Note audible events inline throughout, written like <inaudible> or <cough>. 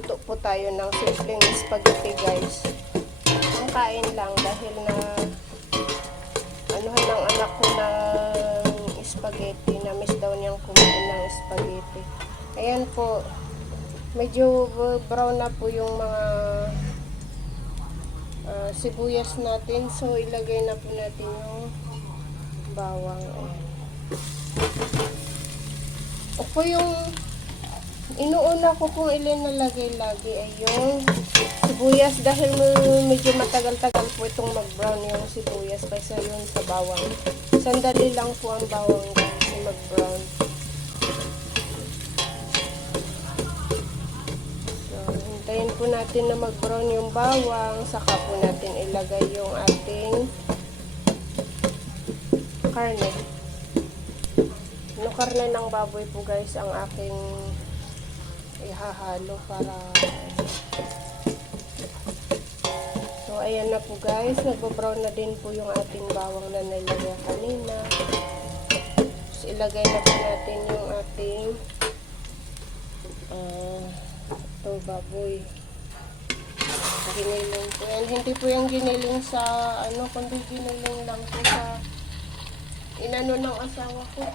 magluto po tayo ng simpleng spaghetti guys. Ang kain lang dahil na anuhan ng anak ko ng spaghetti. Na-miss daw niyang kumain ng spaghetti. Ayan po. Medyo brown na po yung mga ah, sibuyas natin. So, ilagay na po natin yung bawang. Opo yung inuuna ko kung ilan nalagay lagi ay yung sibuyas dahil me- medyo matagal-tagal po itong mag-brown yung sibuyas kaysa yun sa bawang. Sandali lang po ang bawang yung mag-brown. So, hintayin po natin na mag-brown yung bawang saka po natin ilagay yung ating karne. No karne ng baboy po guys ang aking ihahalo para So ayan na po guys, nagbo-brown na din po yung ating bawang na nilagay kanina. So, ilagay na po natin yung ating ah ito baboy. Giniling po yan. Hindi po yung giniling sa ano, kundi giniling lang po sa inano ng asawa ko.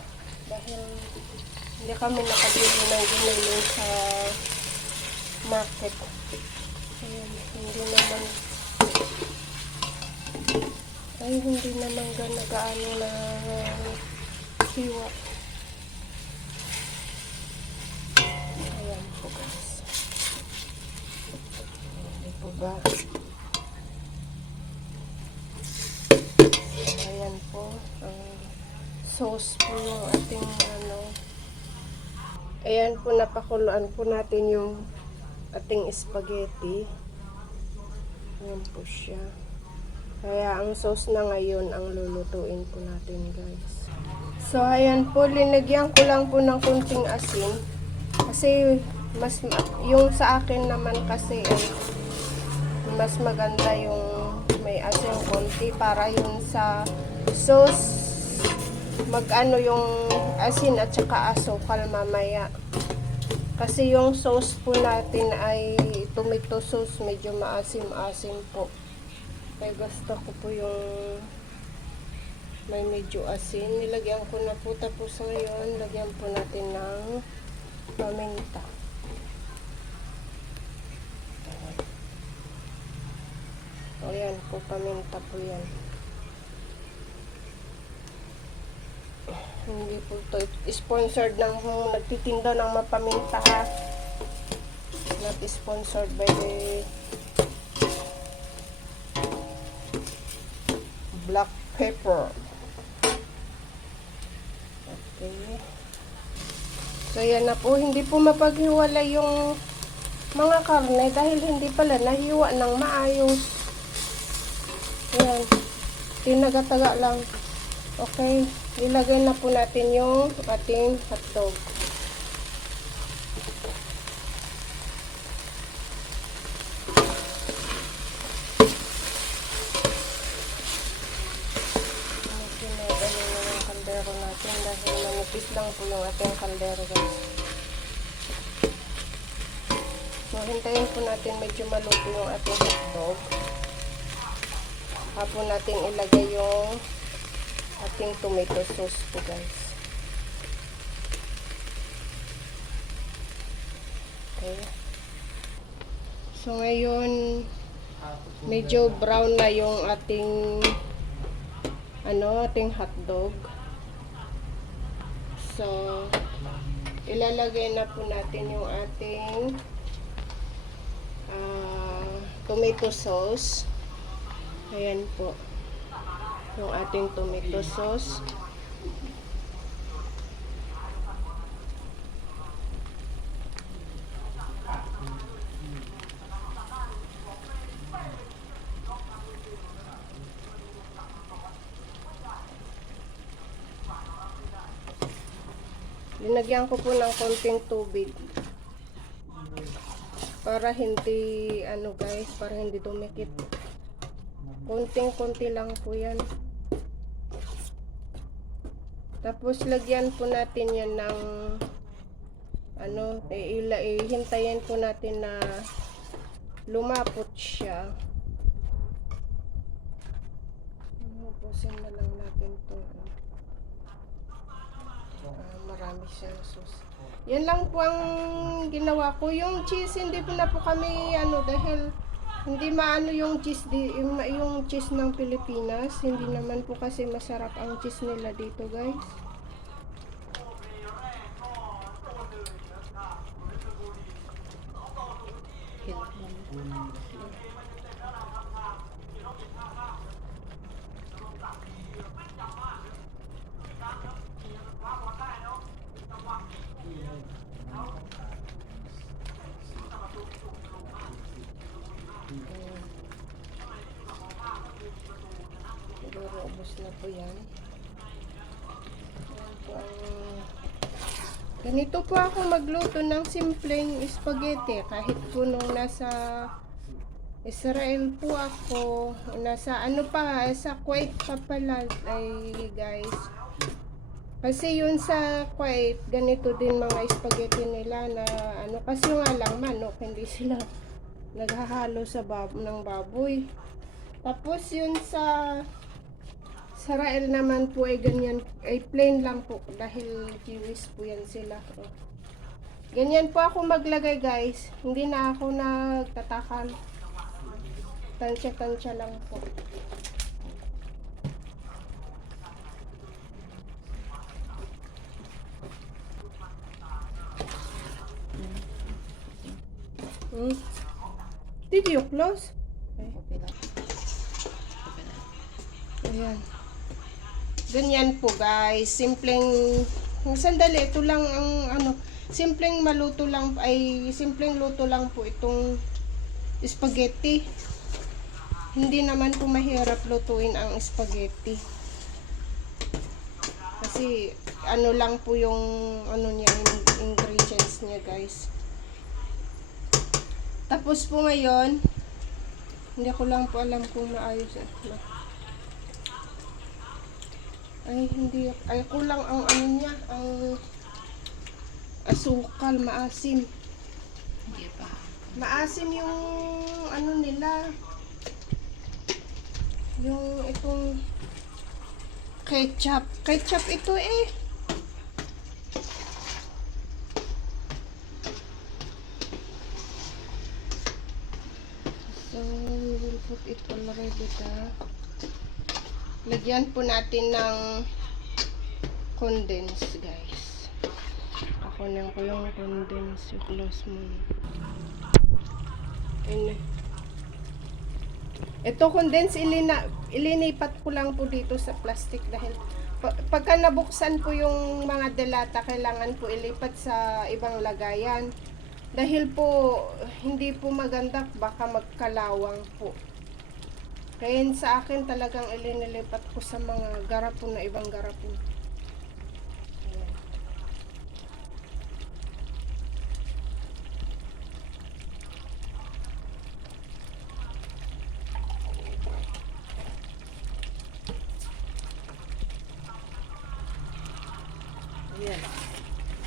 Dahil hindi kami nakabili ng giniling sa market. Ayan, hindi naman ay hindi naman gana gaano na hiwa. Ayan po guys. Hindi po ba? Ayan po. Ang sauce po yung ating ano. Ayan po, napakuluan po natin yung ating spaghetti. Ayan po siya. Kaya ang sauce na ngayon ang lulutuin po natin guys. So ayan po, linagyan ko lang po ng kunting asin. Kasi mas ma- yung sa akin naman kasi ay mas maganda yung may asin konti para yun sa sauce mag-ano yung asin at saka asukal mamaya. Kasi yung sauce po natin ay tomato sauce, medyo maasim-asim po. Kaya gusto ko po yung may medyo asin. Nilagyan ko na po tapos ngayon, lagyan po natin ng paminta. O yan po, paminta po yan. Hindi po to sponsored ng nagtitinda ng mapaminta ha. Not sponsored by the black pepper. Okay. So yan na po, hindi po mapaghiwala yung mga karne dahil hindi pala nahiwa ng maayos. Yan. Tinagataga lang. Okay. Ilagay na po natin yung ating hotdog. Natin dahil manipis lang po yung ating kaldero guys. So, hintayin po natin medyo maluto yung ating hotdog. Hapon natin ilagay yung ating tomato sauce po guys. Okay. So ngayon medyo brown na yung ating ano, ating hotdog. So ilalagay na po natin yung ating ah, tomato sauce. Ayan po yung ating tomato sauce. Linagyan ko po ng konting tubig. Para hindi, ano guys, para hindi dumikit. Konting-konti lang po yan. Tapos lagyan po natin yan ng ano, eh, ila, eh, po natin na lumapot siya. Ubusin na lang natin to. Ah, marami siyang sauce. Yan lang po ang ginawa ko. Yung cheese, hindi po na po kami, ano, dahil hindi maano yung cheese, di, yung, cheese ng Pilipinas. Hindi naman po kasi masarap ang cheese nila dito, guys. Siguro ubos na po yan. Yan po. Ganito po ako magluto ng simpleng spaghetti. Kahit po nung nasa Israel po ako, nasa ano pa, sa Kuwait pa pala, ay guys. Kasi yun sa Kuwait, ganito din mga spaghetti nila na ano, kasi nga lang manok, hindi <laughs> sila naghahalo sa bab ng baboy. Tapos yun sa Israel naman po ay ganyan, ay plain lang po dahil Jewish po yan sila. Oh. Ganyan po ako maglagay guys. Hindi na ako nagtatakal. Tansya-tansya lang po. Hmm? Did you close? Ayan. Ganyan po guys. Simpleng, sandali, ito lang ang ano, simpleng maluto lang, ay simpleng luto lang po itong spaghetti. Hindi naman po mahirap lutuin ang spaghetti. Kasi ano lang po yung ano niya, in- ingredients niya guys. Tapos po ngayon, hindi ko lang po alam kung maayos. eh. Ay, hindi. Ay, kulang ang ano niya, ang asukal, maasim. Hindi pa. Maasim yung ano nila. Yung itong ketchup. Ketchup ito eh. So, we will put it already the Lagyan po natin ng condense, guys. Ako na ko yung condense. Yung close mo. Ayun. Ito condense, ilina, ilinipat ko lang po dito sa plastic dahil pa- pagka nabuksan po yung mga delata, kailangan po ilipat sa ibang lagayan. Dahil po, hindi po maganda, baka magkalawang po. Kaya sa akin talagang ilinilipat ko sa mga garapon na ibang garapon. Ayan.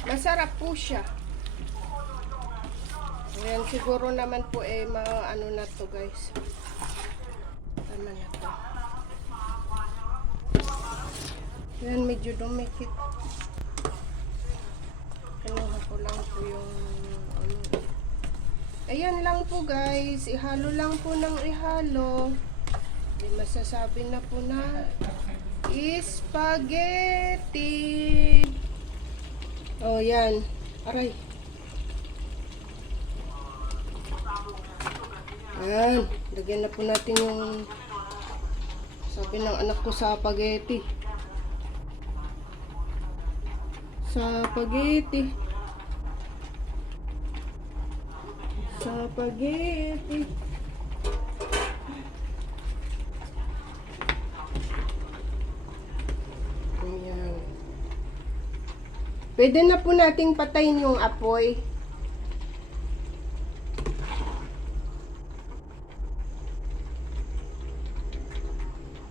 Masarap po siya. Ayan, siguro naman po eh, mga ano na to guys. Tama na to. Ayan, medyo dumikit. Kinuha ko lang po yung ano. Ayan lang po guys. Ihalo lang po ng ihalo. May masasabi na po na spaghetti. Oh, yan. Aray. Ayan. Lagyan na po natin yung sabi ng anak ko sa spaghetti. Spaghetti. Spaghetti. Ayan. Pwede na po nating patayin yung apoy.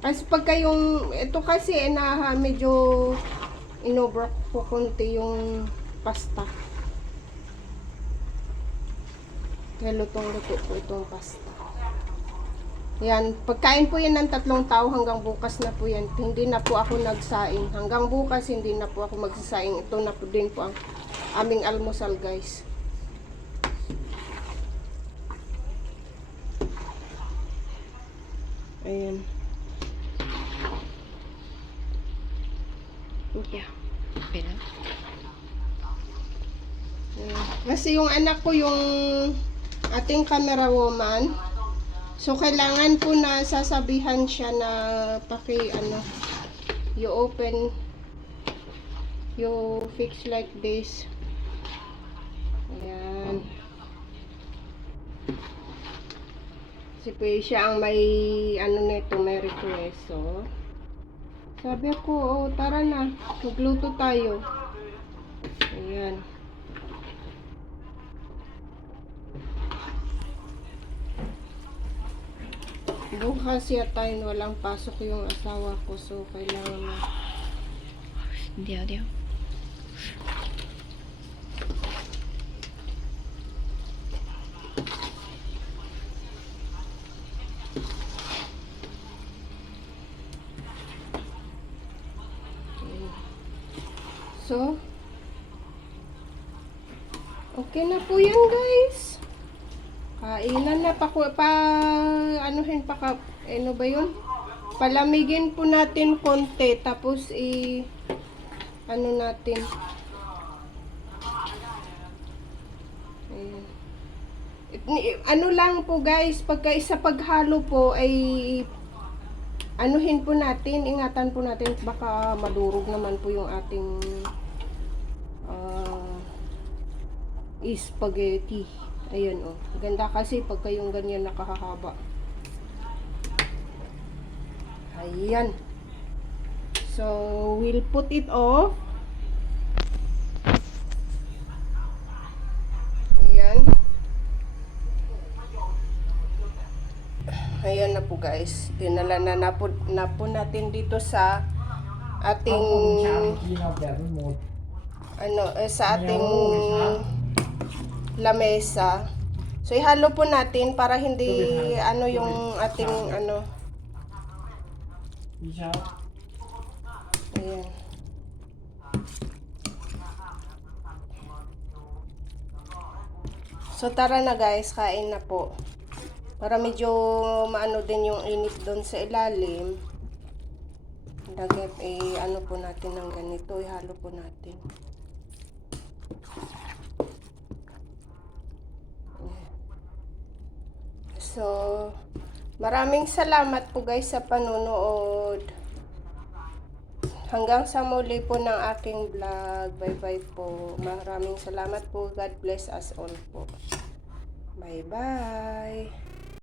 Kasi pagka yung, ito kasi eh, na medyo inobrock po konti yung pasta. Kaya lutong-luto po itong pasta. Yan, pagkain po yan ng tatlong tao hanggang bukas na po yan. Hindi na po ako nagsaing. Hanggang bukas hindi na po ako magsasaing. Ito na po din po ang aming almusal guys. Ayan. Yeah. Okay na? Ayan. Kasi yung anak ko yung ating camera woman. So, kailangan po na sasabihan siya na paki, ano, you open, you fix like this. Ayan. Si po siya ang may, ano nito, may request. So, sabi ko, oh, tara na, magluto tayo. Ayan. Bukas yata yun, walang pasok yung asawa ko. So, kailangan na. Diyaw, diyaw. So, okay na po yan guys. Kainan na pa, pa anuhin pa ka, ano ba yun? Palamigin po natin konti, tapos i, ano natin. Ayan. Ni- Ano lang po guys, pagka isa paghalo po ay anuhin po natin, ingatan po natin baka madurog naman po yung ating spaghetti. Ayan o. Oh. Ganda kasi pagka yung ganyan nakahaba. Ayan. So, we'll put it off. Ayan. Ayan na po guys. Dinala na na po, na po natin dito sa ating ano eh, sa ating lamesa. So ihalo po natin para hindi ano yung ating ano. Ayan. So tara na guys, kain na po. Para medyo maano din yung init doon sa ilalim. Dagat eh ano po natin ng ganito, ihalo po natin. So, maraming salamat po guys sa panunood. Hanggang sa muli po ng aking vlog. Bye-bye po. Maraming salamat po. God bless us all po. Bye-bye.